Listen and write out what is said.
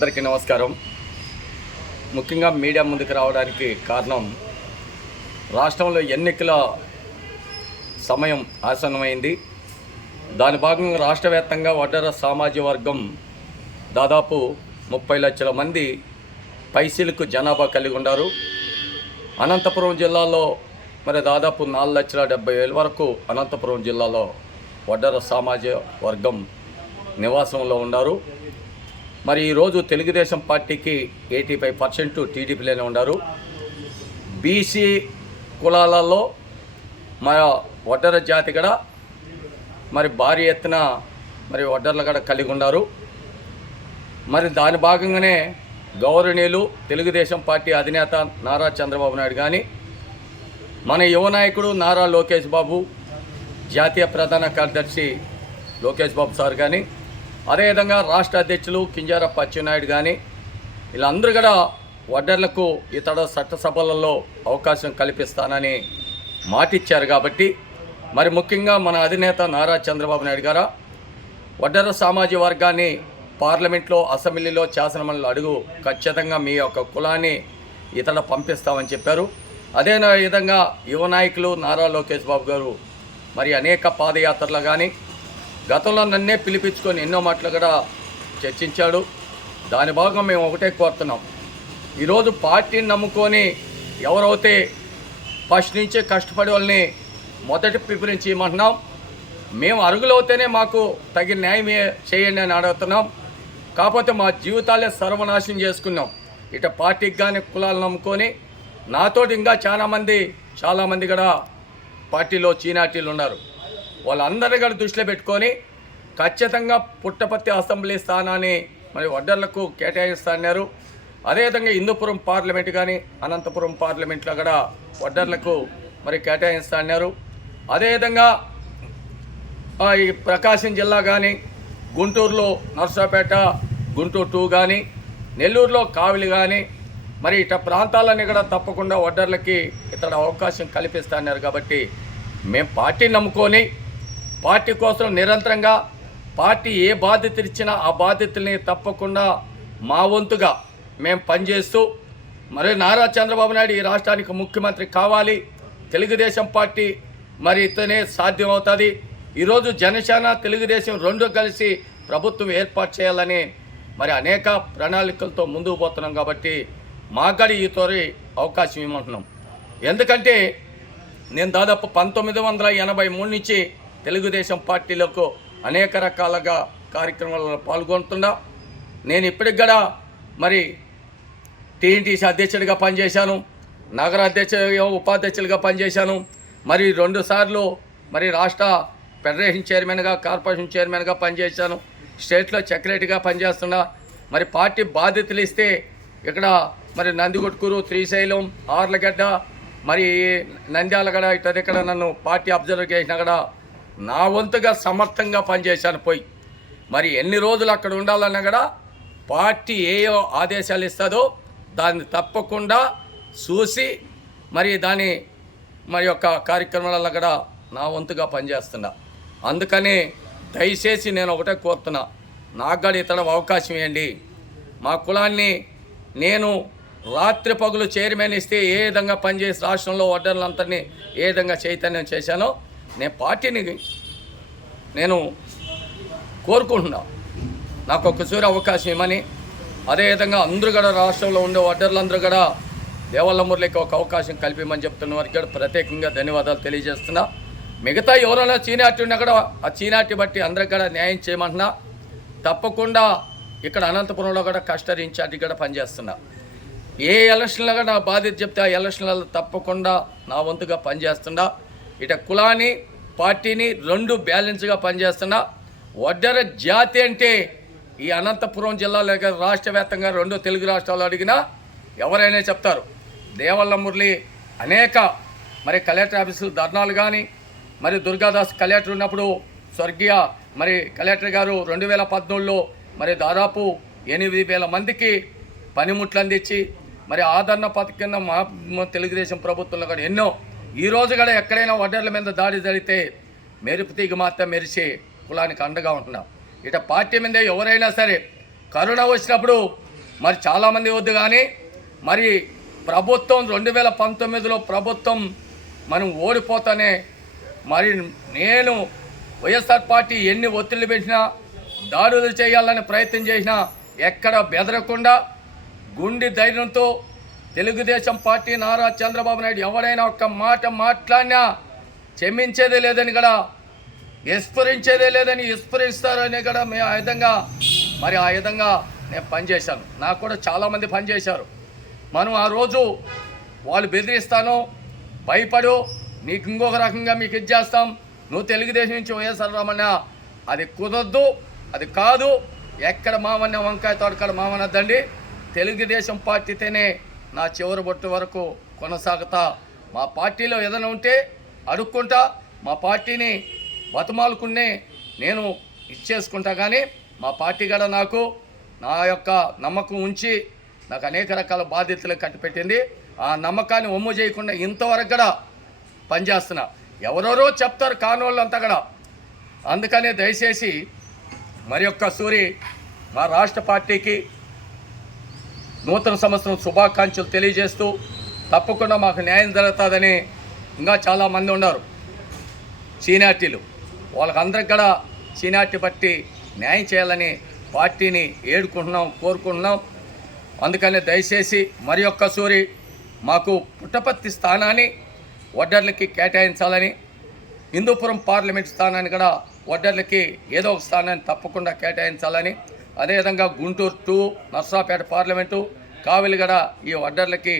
అందరికీ నమస్కారం. ముఖ్యంగా మీడియా ముందుకు రావడానికి కారణం రాష్ట్రంలో ఎన్నికల సమయం ఆసన్నమైంది. దాని భాగంగా రాష్ట్ర వ్యాప్తంగా వడ్డర సామాజిక వర్గం దాదాపు ముప్పై లక్షల మంది పైసీలకు జనాభా కలిగి ఉన్నారు. అనంతపురం జిల్లాలో మరి దాదాపు నాలుగు లక్షల డెబ్బై వేల వరకు అనంతపురం జిల్లాలో వడ్డర సామాజిక వర్గం నివాసంలో ఉన్నారు. మరి ఈరోజు తెలుగుదేశం పార్టీకి ఎయిటీ ఫైవ్ పర్సెంట్ టీడీపీలోనే ఉన్నారు. బీసీ కులాలలో మా వడ్డర జాతి కూడా మరి భారీ ఎత్తున మరి వడ్డర్లు కూడా కలిగి ఉన్నారు. మరి దాని భాగంగానే గౌరవనీయులు తెలుగుదేశం పార్టీ అధినేత నారా చంద్రబాబు నాయుడు కానీ మన యువ నాయకుడు నారా లోకేష్ బాబు జాతీయ ప్రధాన కార్యదర్శి లోకేష్ బాబు సార్ కానీ అదేవిధంగా రాష్ట్ర అధ్యక్షులు కింజారప్ప అచ్చెన్నాయుడు కానీ వీళ్ళందరూ కూడా వడ్డర్లకు ఇతర చట్టసభలలో అవకాశం కల్పిస్తానని మాటిచ్చారు కాబట్టి మరి ముఖ్యంగా మన అధినేత నారా చంద్రబాబు నాయుడు గారు వడ్డర సామాజిక వర్గాన్ని పార్లమెంట్లో అసెంబ్లీలో శాసనమండలి అడుగు ఖచ్చితంగా మీ యొక్క కులాన్ని ఇతడ పంపిస్తామని చెప్పారు. అదే విధంగా యువ నాయకులు నారా లోకేష్ బాబు గారు మరి అనేక పాదయాత్రలు కానీ గతంలో నన్నే పిలిపించుకొని ఎన్నో మాటలు కూడా చర్చించాడు. దాని భాగం మేము ఒకటే కోరుతున్నాం. ఈరోజు పార్టీని నమ్ముకొని ఎవరైతే ఫస్ట్ నుంచే కష్టపడే వాళ్ళని మొదటి ప్రిఫరెన్స్ ఇవ్వమంటున్నాం మేము అరుగులవుతేనే మాకు తగిన న్యాయం చేయండి అని అడుగుతున్నాం. కాకపోతే మా జీవితాలే సర్వనాశనం చేసుకున్నాం. ఇట పార్టీకి కానీ కులాలు నమ్ముకొని నాతోటి ఇంకా చాలామంది చాలామంది కూడా పార్టీలో చీనాటీలు ఉన్నారు. వాళ్ళందరినీ కూడా దృష్టిలో పెట్టుకొని ఖచ్చితంగా పుట్టపర్తి అసెంబ్లీ స్థానాన్ని మరి వడ్డర్లకు కేటాయిస్తాన్నారు అదేవిధంగా హిందూపురం పార్లమెంట్ కానీ అనంతపురం పార్లమెంట్లో కూడా వడ్డర్లకు మరి కేటాయిస్తాన్నారు అదేవిధంగా ఈ ప్రకాశం జిల్లా కానీ గుంటూరులో నర్సాపేట గుంటూరు టూ కానీ నెల్లూరులో కావిలి కానీ మరి ఇట ప్రాంతాలన్నీ కూడా తప్పకుండా వడ్డర్లకి ఇతర అవకాశం కల్పిస్తాన్నారు కాబట్టి మేము పార్టీని నమ్ముకొని పార్టీ కోసం నిరంతరంగా పార్టీ ఏ బాధ్యతలు ఇచ్చినా ఆ బాధ్యతల్ని తప్పకుండా మా వంతుగా మేము పనిచేస్తూ మరి నారా చంద్రబాబు నాయుడు ఈ రాష్ట్రానికి ముఖ్యమంత్రి కావాలి. తెలుగుదేశం పార్టీ మరి ఇతనే సాధ్యం అవుతుంది ఈరోజు జనసేన తెలుగుదేశం రెండు కలిసి ప్రభుత్వం ఏర్పాటు చేయాలని మరి అనేక ప్రణాళికలతో ముందుకు పోతున్నాం కాబట్టి మాగడి ఈ తోరి అవకాశం ఇవ్వమంటున్నాం ఎందుకంటే నేను దాదాపు పంతొమ్మిది వందల ఎనభై మూడు నుంచి తెలుగుదేశం పార్టీలకు అనేక రకాలుగా కార్యక్రమాలలో పాల్గొంటున్నా. నేను ఇప్పటికి కూడా మరి టీఎన్టీసీ అధ్యక్షుడిగా పనిచేశాను నగర అధ్యక్ష ఉపాధ్యక్షులుగా పనిచేశాను. మరి రెండు సార్లు మరి రాష్ట్ర ఫెడరేషన్ చైర్మన్గా కార్పొరేషన్ చైర్మన్గా పనిచేశాను. స్టేట్లో సెక్రటరీగా పనిచేస్తున్నా. మరి పార్టీ బాధ్యతలు ఇస్తే ఇక్కడ మరి నందిగుట్కూరు శ్రీశైలం ఆర్లగడ్డ మరి నంద్యాలగడ ఇట్లా ఇక్కడ నన్ను పార్టీ అబ్జర్వ్ చేసినా కూడా నా వంతుగా సమర్థంగా పనిచేశాను పోయి. మరి ఎన్ని రోజులు అక్కడ ఉండాలన్నా కూడా పార్టీ ఏ ఆదేశాలు ఇస్తుందో దాన్ని తప్పకుండా చూసి మరి దాని మరి యొక్క కార్యక్రమాలలో కూడా నా వంతుగా పనిచేస్తున్నా. అందుకని దయచేసి నేను ఒకటే కోరుతున్నా. నాకు కూడా ఇతడ అవకాశం ఇవ్వండి. మా కులాన్ని నేను రాత్రి పగులు చైర్మన్ ఇస్తే ఏ విధంగా పనిచేసి రాష్ట్రంలో వడ్డర్లందరినీ ఏ విధంగా చైతన్యం చేశానో నేను పార్టీని నేను కోరుకుంటున్నా. నాకు ఒక్కసారి అవకాశం ఇవ్వమని అదేవిధంగా అందరూ కూడా రాష్ట్రంలో ఉండే వడ్డర్లందరూ కూడా దేవల్ల మురళికి ఒక అవకాశం కల్పించమని చెప్తున్న వారికి కూడా ప్రత్యేకంగా ధన్యవాదాలు తెలియజేస్తున్నా. మిగతా ఎవరైనా చీనాటి ఉన్నా కూడా ఆ చీనాటి బట్టి అందరికి కూడా న్యాయం చేయమంటున్నా. తప్పకుండా ఇక్కడ అనంతపురంలో కూడా కస్టర్ ఇన్ఛార్జి కూడా పనిచేస్తున్నా. ఏ ఎలక్షన్లో కూడా నా బాధ్యత చెప్తే ఆ ఎలక్షన్లలో తప్పకుండా నా వంతుగా పనిచేస్తున్నా. ఇట కులాన్ని పార్టీని రెండు బ్యాలెన్స్గా పనిచేస్తున్న వడ్డర జాతి అంటే ఈ అనంతపురం జిల్లాలో లేక రాష్ట్ర వ్యాప్తంగా రెండు తెలుగు రాష్ట్రాలు అడిగినా ఎవరైనా చెప్తారు. దేవల్ల మురళి అనేక మరి కలెక్టర్ ఆఫీసులు ధర్నాలు కానీ మరి దుర్గాదాస్ కలెక్టర్ ఉన్నప్పుడు స్వర్గీయ మరి కలెక్టర్ గారు రెండు వేల పద్నాలుగులో మరి దాదాపు ఎనిమిది వేల మందికి పనిముట్లు అందించి మరి ఆదరణ పథకం మా మా తెలుగుదేశం ప్రభుత్వంలో కూడా ఎన్నో ఈ రోజు కూడా ఎక్కడైనా వడ్డర్ల మీద దాడి జరిగితే మెరుపు తీగ మాత్రం మెరిసి కులానికి అండగా ఉంటున్నాం. ఇట పార్టీ మీద ఎవరైనా సరే కరోనా వచ్చినప్పుడు మరి చాలామంది వద్దు కానీ మరి ప్రభుత్వం రెండు వేల పంతొమ్మిదిలో ప్రభుత్వం మనం ఓడిపోతానే మరి నేను వైఎస్ఆర్ పార్టీ ఎన్ని ఒత్తిళ్ళు పెంచినా దాడులు చేయాలని ప్రయత్నం చేసినా ఎక్కడ బెదరకుండా గుండె ధైర్యంతో తెలుగుదేశం పార్టీ నారా చంద్రబాబు నాయుడు ఎవరైనా ఒక్క మాట మాట్లాడినా క్షమించేదే లేదని కూడా విస్ఫురించేదే లేదని విస్ఫురిస్తారని కూడా మేము ఆ విధంగా మరి ఆ విధంగా నేను పనిచేశాను. నాకు కూడా చాలామంది పనిచేశారు మనం ఆ రోజు వాళ్ళు బెదిరిస్తాను భయపడు నీకు ఇంకొక రకంగా మీకు ఇది చేస్తాం నువ్వు తెలుగుదేశం నుంచి వైఎస్ఆర్ రామన్న అది కుదరదు అది కాదు ఎక్కడ మామన్న వంకాయ తోటకాడ మామన్నద్దండి తెలుగుదేశం పార్టీతోనే నా చివరి బొట్టు వరకు కొనసాగుతా. మా పార్టీలో ఏదైనా ఉంటే అడుక్కుంటా మా పార్టీని బతమాలుకునే నేను ఇచ్చేసుకుంటా కానీ మా పార్టీ కూడా నాకు నా యొక్క నమ్మకం ఉంచి నాకు అనేక రకాల బాధ్యతలు కట్టిపెట్టింది. ఆ నమ్మకాన్ని ఒమ్ము చేయకుండా ఇంతవరకు కూడా పనిచేస్తున్నా. ఎవరెవరో చెప్తారు కానోళ్ళంతా కూడా అందుకనే దయచేసి మరి యొక్క సూరి మా రాష్ట్ర పార్టీకి నూతన సంవత్సరం శుభాకాంక్షలు తెలియజేస్తూ తప్పకుండా మాకు న్యాయం జరుగుతుందని ఇంకా చాలామంది ఉన్నారు. సీనియార్టీలు వాళ్ళకందరికి కూడా సీనియార్టీ బట్టి న్యాయం చేయాలని పార్టీని ఏడుకుంటున్నాం కోరుకుంటున్నాం. అందుకని దయచేసి మరి ఒక్క సూరి మాకు పుట్టపర్తి స్థానాన్ని వడ్డర్లకి కేటాయించాలని హిందూపురం పార్లమెంట్ స్థానాన్ని కూడా వడ్డర్లకి ఏదో ఒక స్థానాన్ని తప్పకుండా కేటాయించాలని అదేవిధంగా గుంటూరు టూ నర్సాపేట పార్లమెంటు కావిలిగడ ఈ ఒడ్డర్లకి